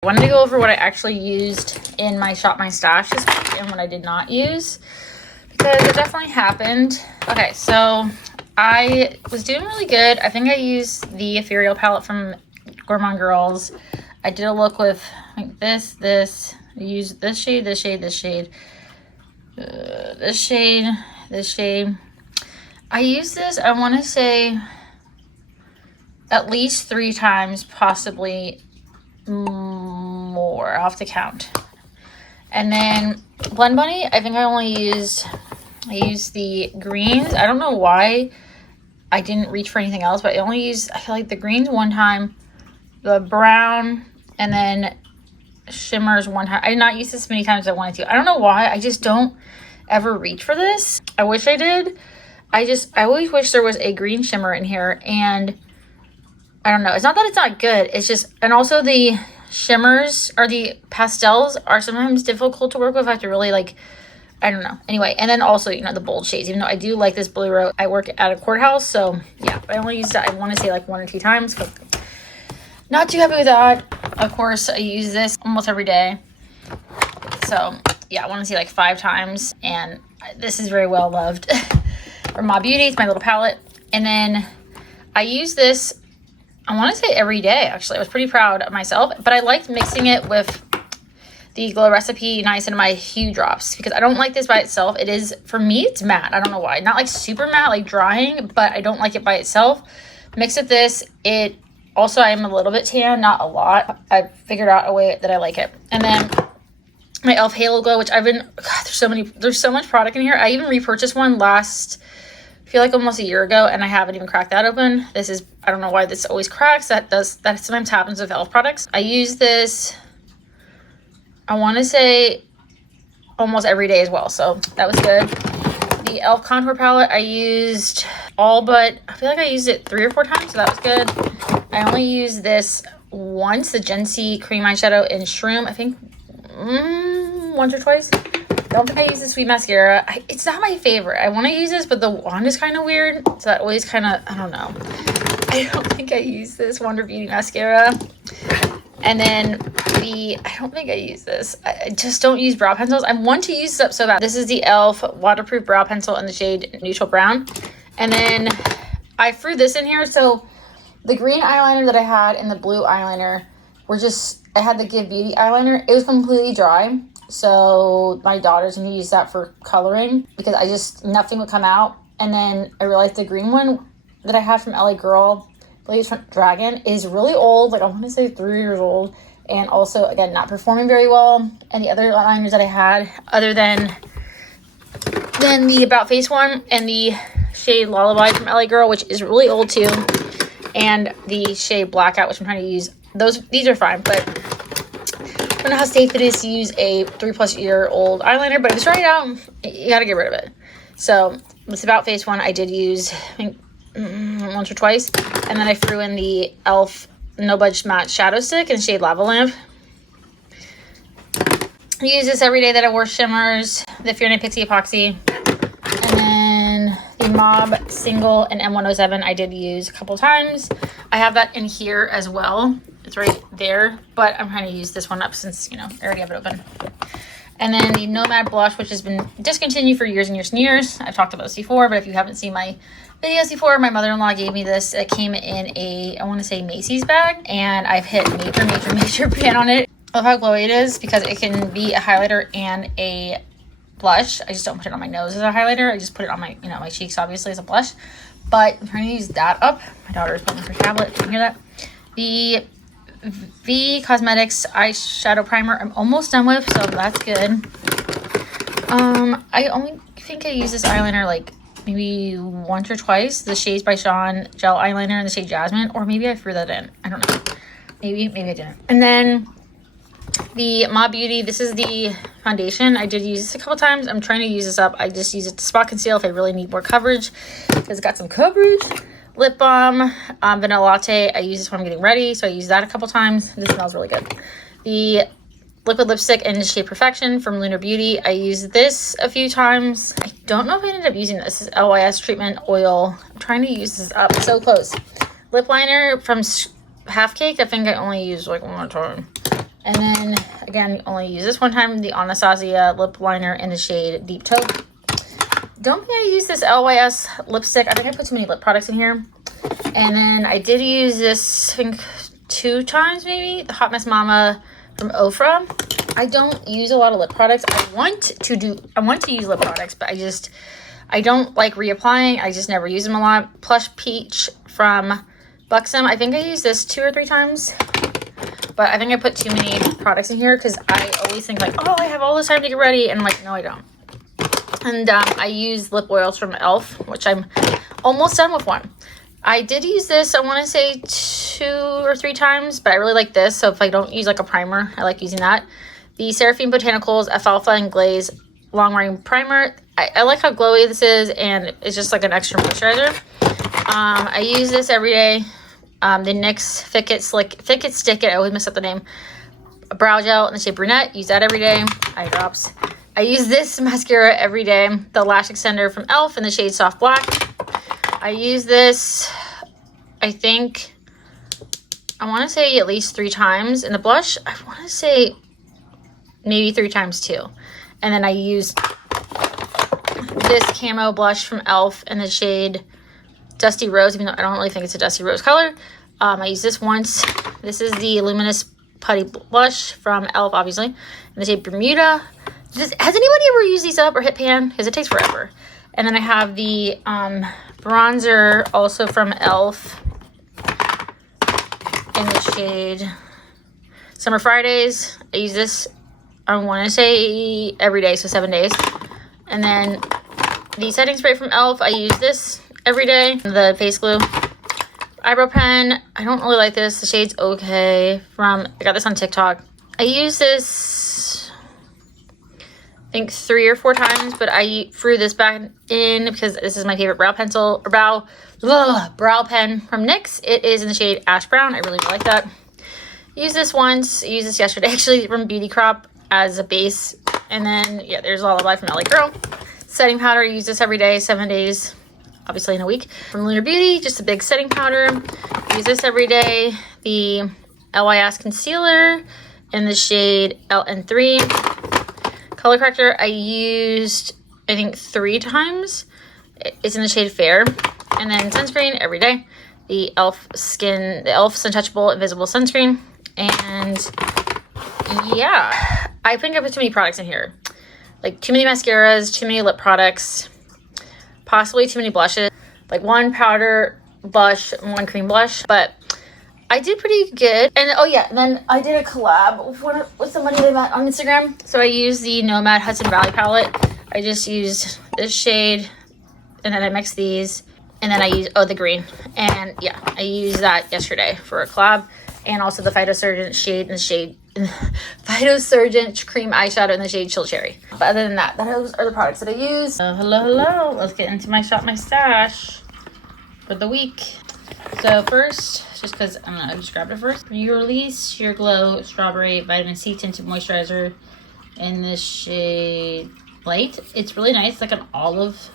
I wanted to go over what I actually used in my Shop My Stash this week and what I did not use, because it definitely happened. Okay, so I was doing really good. I think I used the Ethereal palette from Gourmand Girls. I did a look with like this. I used this shade, this shade, this shade, this shade, this shade. I used this, I want to say, at least 3 times, possibly more. I'll have to count. And then Blend Bunny, I think I used the greens. I don't know why I didn't reach for anything else, but I only used, I feel like, the greens one time, the brown, and then shimmers one time. I did not use this many times as I wanted to. I don't know why. I just don't ever reach for this. I wish I did. I always wish there was a green shimmer in here, and I don't know. It's not that it's not good. It's just, and also the shimmers or the pastels are sometimes difficult to work with. I have to really like, I don't know. Anyway, and then also, you know, the bold shades, even though I do like this Blue Rose. I work at a courthouse, so yeah, I only used that, I want to say, like 1 or 2 times, but not too happy with that. Of course, I use this almost every day. So yeah, I want to say like 5 times, and this is very well loved. From Ma Beauty, it's my little palette. And then I use this, I want to say every day, actually. I was pretty proud of myself, but I liked mixing it with the Glow Recipe Niacinamide Hue Drops, because I don't like this by itself. It is, for me, it's matte. I don't know why. Not like super matte, like drying, but I don't like it by itself. Mix with this, it also, I am a little bit tan, not a lot. I've figured out a way that I like it. And then my e.l.f. Halo Glow, which I've been, God, there's so much product in here. I even repurchased one last, I feel like almost a year ago, and I haven't even cracked that open. This is, I don't know why this always cracks. That sometimes happens with e.l.f. products. I use this, I want to say, almost every day as well, so that was good. The e.l.f. contour palette, I used all but, I feel like I used it 3 or 4 times, so that was good. I only used this once, the Gen C cream eyeshadow in Shroom, I think once or twice. Don't think I use the Sweet Mascara. It's not my favorite. I want to use this, but the wand is kind of weird, so that always kind of, I don't know. I don't think I use this Wonder Beauty Mascara. And then I don't think I use this. I just don't use brow pencils. I want to use this up so bad. This is the e.l.f. Waterproof Brow Pencil in the shade Neutral Brown. And then I threw this in here. So the green eyeliner that I had and the blue eyeliner were just, I had the Give Beauty eyeliner. It was completely dry. So my daughter's gonna use that for coloring, because nothing would come out. And then I realized the green one that I have from LA Girl, I believe it's from Dragon, is really old. Like, I want to say 3 years old. And also, again, not performing very well. And the other liners that I had, other than the About Face one and the shade Lullaby from LA Girl, which is really old too, and the shade Blackout, which I'm trying to use, these are fine, but I don't know how safe it is to use a 3+ year old eyeliner, but if it's dried out, you gotta get rid of it. So this About Face one I did use, I think, once or twice, and then I threw in the e.l.f. No Budge Matte Shadow Stick in shade Lava Lamp. I use this every day that I wore shimmers, the Fear Night Pixie Epoxy, and then the Mob Single and M107 I did use a couple times. I have that in here as well. It's right there, but I'm trying to use this one up since, you know, I already have it open. And then the Nomad Blush, which has been discontinued for years and years and years. I've talked about this before, but if you haven't seen my videos before, my mother-in-law gave me this. It came in a, I want to say, Macy's bag, and I've hit major pan on it. I love how glowy it is, because it can be a highlighter and a blush. I just don't put it on my nose as a highlighter. I just put it on my, you know, my cheeks, obviously, as a blush. But I'm trying to use that up. My daughter is putting her tablet. Can you hear that? The V Cosmetics eyeshadow primer I'm almost done with, so that's good. I only think I use this eyeliner like maybe once or twice. The Shades by Sean gel eyeliner in the shade Jasmine, or maybe I threw that in. I don't know. Maybe I didn't. And then the Ma Beauty, this is the foundation. I did use this a couple times. I'm trying to use this up. I just use it to spot conceal if I really need more coverage, because it's got some coverage. Lip balm, vanilla latte. I use this when I'm getting ready, so I use that a couple times. This smells really good. The liquid lipstick in the shade Perfection from Lunar Beauty. I used this a few times. I don't know if I ended up using this. This is LYS Treatment Oil. I'm trying to use this up. So close. Lip liner from Half Cake. I think I only used like 1 time. And then, again, only use this one time, the Anastasia lip liner in the shade Deep Taupe. Don't think I use this LYS lipstick. I think I put too many lip products in here. And then I did use this, I think, 2 times maybe, the Hot Mess Mama from Ofra. I don't use a lot of lip products. I want to use lip products, but I don't like reapplying. I just never use them a lot. Plush Peach from Buxom. I think I used this 2 or 3 times, but I think I put too many products in here because I always think like, oh, I have all this time to get ready, and I'm like, no, I don't. And I use lip oils from e.l.f., which I'm almost done with one. I did use this, I want to say 2 or 3 times, but I really like this. So if I don't use like a primer, I like using that. The Seraphine Botanicals Alfalfa and Glaze Long Wearing Primer. I like how glowy this is, and it's just like an extra moisturizer. I use this every day. The NYX Thick It Stick It, I always mess up the name. A brow gel in the shade Brunette, use that every day. Eye drops. I use this mascara every day. The Lash Extender from e.l.f. in the shade Soft Black. I use this, I think, I want to say at least 3 times. And the blush, I want to say maybe 3 times too. And then I use this camo blush from e.l.f. in the shade Dusty Rose, even though I don't really think it's a Dusty Rose color. I use this once. This is the Luminous Putty Blush from e.l.f. obviously, in the shade Bermuda. Has anybody ever used these up or hit pan? Because it takes forever. And then I have the bronzer also from e.l.f. in the shade Summer Fridays. I use this, I want to say, every day, so 7 days. And then the setting spray from e.l.f. I use this every day. The face glue. Eyebrow pen. I don't really like this. The shade's okay. I got this on TikTok. I use this, I think 3 or 4 times, but I threw this back in because this is my favorite brow pen from NYX. It is in the shade Ash Brown. I really like that. Used this once. I used this yesterday actually from Beauty Crop as a base. And then, yeah, there's Lullaby from LA Girl. Setting powder. I use this every day, 7 days, obviously in a week. From Lunar Beauty, just a big setting powder. Use this every day. The LYS concealer in the shade LN3. Color corrector I used, I think 3 times. It's in the shade Fair. And then sunscreen every day. The e.l.f. Untouchable Invisible Sunscreen. And yeah, I think I put too many products in here. Like too many mascaras, too many lip products, possibly too many blushes. Like 1 powder blush and 1 cream blush. But I did pretty good. And oh yeah, and then I did a collab with somebody I met on Instagram. So I used the Nomad Hudson Valley palette. I just used this shade, and then I mixed these, and then I used the green. And yeah, I used that yesterday for a collab. And also the Phytosurgent shade in the shade Phytosurgent cream eyeshadow in the shade Chill Cherry. But other than that, those are the products that I use. Hello. Let's get into my Shop My Stash for the week. So first, just because, I don't know, I just grabbed it first. You release Sheer Glow Strawberry Vitamin C Tinted Moisturizer in this shade Light. It's really nice. It's like an olive.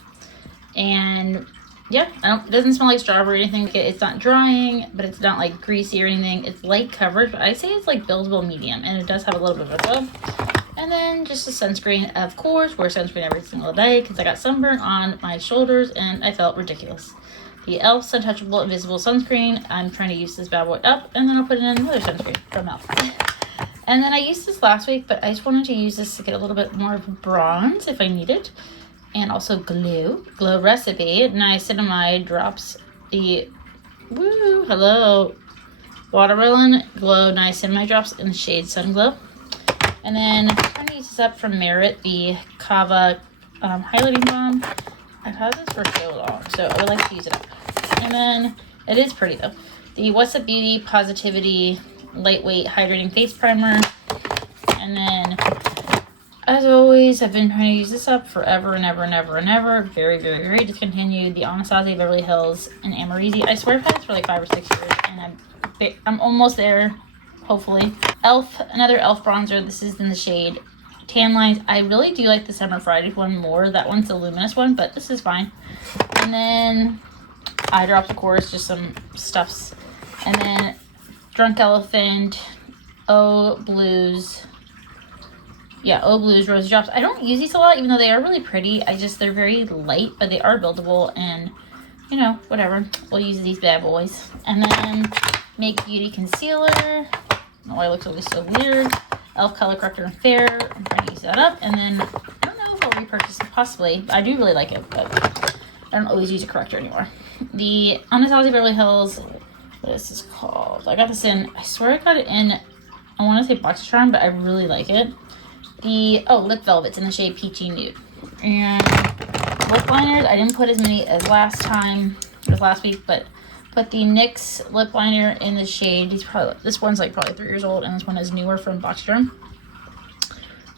And yeah, it doesn't smell like strawberry or anything. It's not drying, but it's not like greasy or anything. It's light coverage, but I say it's like buildable medium. And it does have a little bit of a glow. And then just a sunscreen, of course. Wear sunscreen every single day because I got sunburn on my shoulders and I felt ridiculous. The e.l.f. Untouchable Invisible Sunscreen. I'm trying to use this bad boy up, and then I'll put in another sunscreen from e.l.f. And then I used this last week, but I just wanted to use this to get a little bit more bronze if I need it. And also Glow Recipe Niacinamide drops. The Watermelon Glow Niacinamide drops in the shade Sun Glow. And then I'm trying to use this up from Merit, the Kava highlighting balm. I've had this for so long, so I would like to use it up. And then, it is pretty though. The What's Up Beauty Positivity Lightweight Hydrating Face Primer. And then, as always, I've been trying to use this up forever and ever and ever and ever. Very, very, very discontinued. The Anastasia Beverly Hills and Amorisi. I swear I've had this for like 5 or 6 years, and I'm almost there, hopefully. Another e.l.f. bronzer. This is in the shade Tan Lines. I really do like the Summer Fridays one more. That one's the luminous one, but this is fine. And then eye drops, of course, just some stuffs. And then Drunk Elephant O Blues. Yeah, O Blues Rose Drops. I don't use these a lot, even though they are really pretty. They're very light, but they are buildable, and, you know, whatever. We'll use these bad boys. And then Make Beauty Concealer. I don't know why it looks always so weird. e.l.f. Color Corrector and Fair. I'm trying to use that up. And then, I don't know if I'll repurchase it, possibly. I do really like it, but I don't always use a corrector anymore. The Anastasia Beverly Hills, what is this called? I got this in, I swear I got it in, I want to say Box Charm, but I really like it. The, Lip Velvet's in the shade Peachy Nude. And lip liners, I didn't put as many as last week, but put the NYX lip liner in the shade, this one's like probably 3 years old, and this one is newer from Box Charm.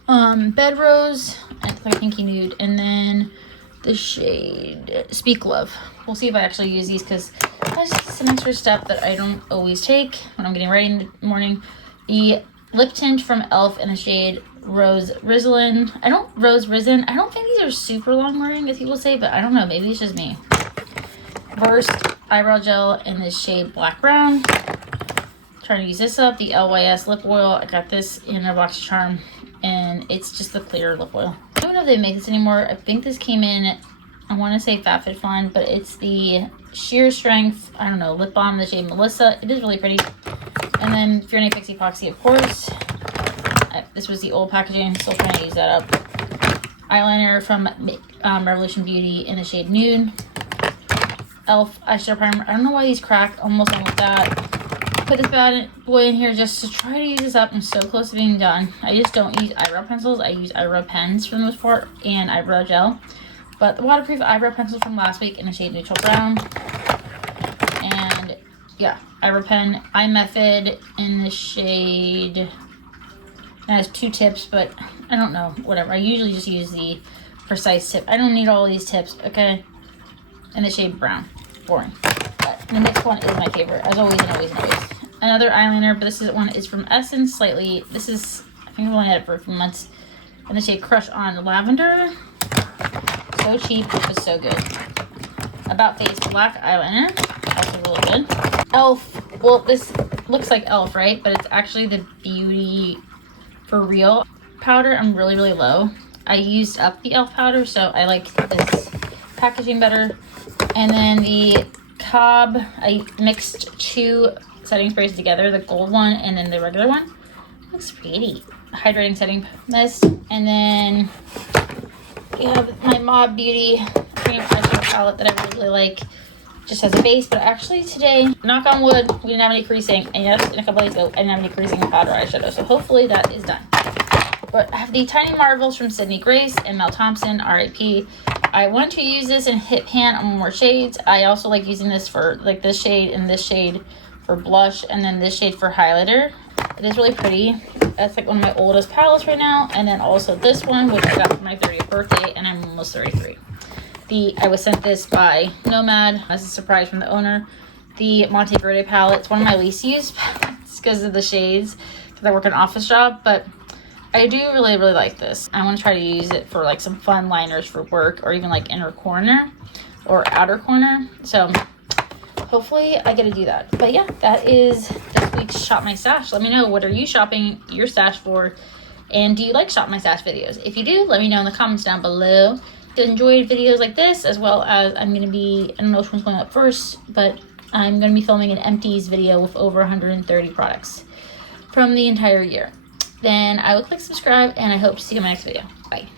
Bed Rose, and it's like Pinky Nude, and then the shade Speak Love. We'll see if I actually use these, because that's just an extra step that I don't always take when I'm getting ready in the morning. The lip tint from e.l.f. in the shade Rose Risen. I don't think these are super long wearing, as people say, but I don't know, maybe it's just me. First eyebrow gel in this shade Black Brown. Trying to use this up. The LYS lip oil. I got this in a Box Charm, and it's just the clear lip oil. I don't know if they make this anymore. I think this came in, I want to say FabFitFun, but it's the Sheer Strength, I don't know, lip balm in the shade Melissa. It is really pretty. And then Fear Pixie Epoxy, of course. This was the old packaging. Still trying to use that up. Eyeliner from Revolution Beauty in the shade Nude. e.l.f. eyeshadow primer. I don't know why these crack. Almost done with that. Put this bad boy in here just to try to use this up. I'm so close to being done. I just don't use eyebrow pencils. I use eyebrow pens for the most part, and eyebrow gel. But the waterproof eyebrow pencil from last week in the shade Neutral Brown. And yeah, eyebrow pen, iMethod in the shade, it has 2 tips, but I don't know, whatever. I usually just use the precise tip. I don't need all these tips, okay? In the shade Brown. Boring. But the next one is my favorite, as always and always and always. Another eyeliner, but this one is from Essence, this is, I think I've only had it for a few months, in the shade Crush on Lavender. So cheap, but so good. About Face Black eyeliner, also really good. e.l.f. Well, this looks like e.l.f., right? But it's actually the Beauty For Real powder. I'm really, really low. I used up the e.l.f. powder, so I like this packaging better. And then the Cobb, I mixed 2 setting sprays together, the gold one and then the regular one. Looks pretty. Hydrating setting mist. And then we have my Mob Beauty Cream Eyeshadow palette that I really, really like. Just as a base, but actually today, knock on wood, we didn't have any creasing. And yes, in a couple days ago, I didn't have any creasing in powder eyeshadow. So hopefully that is done. But I have the Tiny Marvels from Sydney Grace and Mel Thompson, RIP. I want to use this in Hit Pan on more shades. I also like using this for like this shade and this shade for blush, and then this shade for highlighter. It is really pretty. That's like one of my oldest palettes right now. And then also this one, which I got for my 30th birthday, and I'm almost 33. I was sent this by Nomad as a surprise from the owner. The Monte Verde palette. It's one of my least used palettes because of the shades, because I work an office job, but I do really, really like this. I want to try to use it for like some fun liners for work, or even like inner corner or outer corner. So hopefully I get to do that. But yeah, that is this week's Shop My Stash. Let me know, what are you shopping your stash for? And do you like Shop My Stash videos? If you do, let me know in the comments down below. Enjoyed videos like this, as well as I'm going to be, I don't know which one's going up first, but I'm going to be filming an empties video with over 130 products from the entire year. Then I will click subscribe, and I hope to see you in my next video. Bye.